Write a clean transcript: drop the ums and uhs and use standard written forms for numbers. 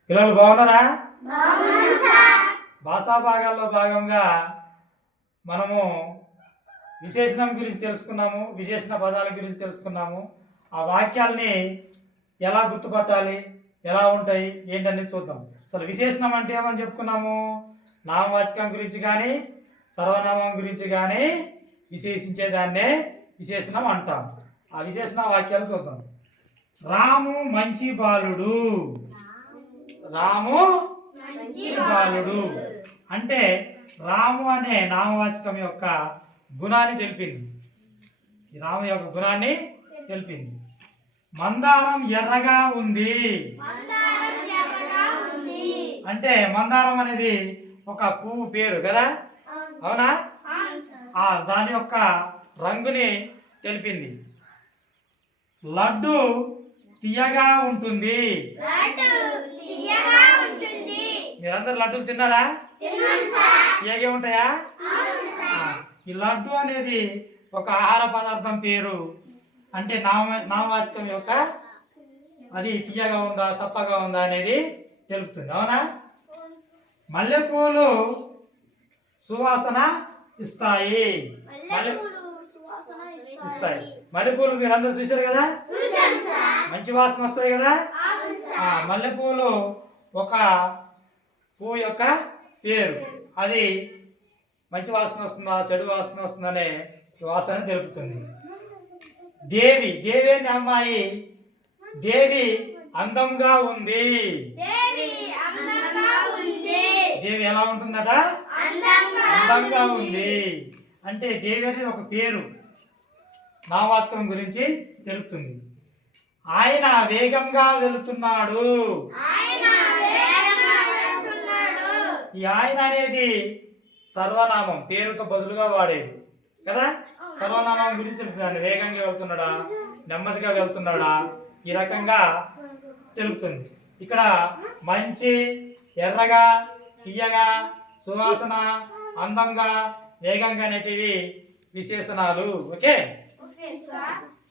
పిల్లలు బాగున్నారా? భాషా భాగాల్లో భాగంగా మనము విశేషణం గురించి తెలుసుకున్నాము, విశేషణ పదాల గురించి తెలుసుకున్నాము. ఆ వాక్యాలని ఎలా గుర్తుపట్టాలి, ఎలా ఉంటాయి ఏంటనేది చూద్దాం. అసలు విశేషణం అంటే ఏమని చెప్పుకున్నాము? నామవాచకం గురించి కానీ సర్వనామం గురించి కానీ విశేషించేదాన్నే విశేషణం అంటాం. ఆ విశేషణ వాక్యాలు చూద్దాం. రాము మంచి బాలుడు. రాము మంచి బాలుడు అంటే రాము అనే నామవాచకం యొక్క గుణాన్ని తెలిపింది. ఈ రాము యొక్క గుణాన్ని తెలిపింది. మందారం ఎర్రగా ఉంది అంటే మందారం అనేది ఒక పువ్వు పేరు కదా, అవునా? దాని యొక్క రంగుని తెలిపింది. లడ్డు తీయగా ఉంటుంది. మీరందరూ లడ్డూలు తిన్నారా? తీయగా ఉంటాయా? ఈ లడ్డు అనేది ఒక ఆహార పదార్థం పేరు. అంటే నామవాచకం యొక్క అది తీయగా ఉందా చప్పగా ఉందా అనేది తెలుపుతుంది, అవునా? మల్లెపూలు సువాసన ఇస్తాయి. మల్లెపూలు మీరందరూ చూశారు కదా, మంచి వాసన వస్తాయి కదా. మల్లెపూలు ఒక పువ్వు యొక్క పేరు. అది మంచి వాసన వస్తుందా చెడు వాసన వస్తుందనే వాసన తెలుపుతుంది. దేవి అనే అమ్మాయి దేవి అందంగా ఉంది. దేవి ఎలా ఉంటుందట? అందంగా ఉంది. అంటే దేవి అనేది ఒక పేరు, నామవాచకం గురించి తెలుపుతుంది. ఆయన వేగంగా వెళుతున్నాడు. ఈ ఆయన అనేది సర్వనామం, పేరుకు బదులుగా వాడేది కదా. సర్వనామం గురించి తెలుపుతుంది. వేగంగా వెళ్తున్నాడా, నెమ్మదిగా వెళ్తున్నాడా, ఈ రకంగా తెలుపుతుంది. ఇక్కడ మంచి, ఎర్రగా, తీయగా, సువాసన, అందంగా, వేగంగా అనేటివి విశేషణాలు. ఓకే.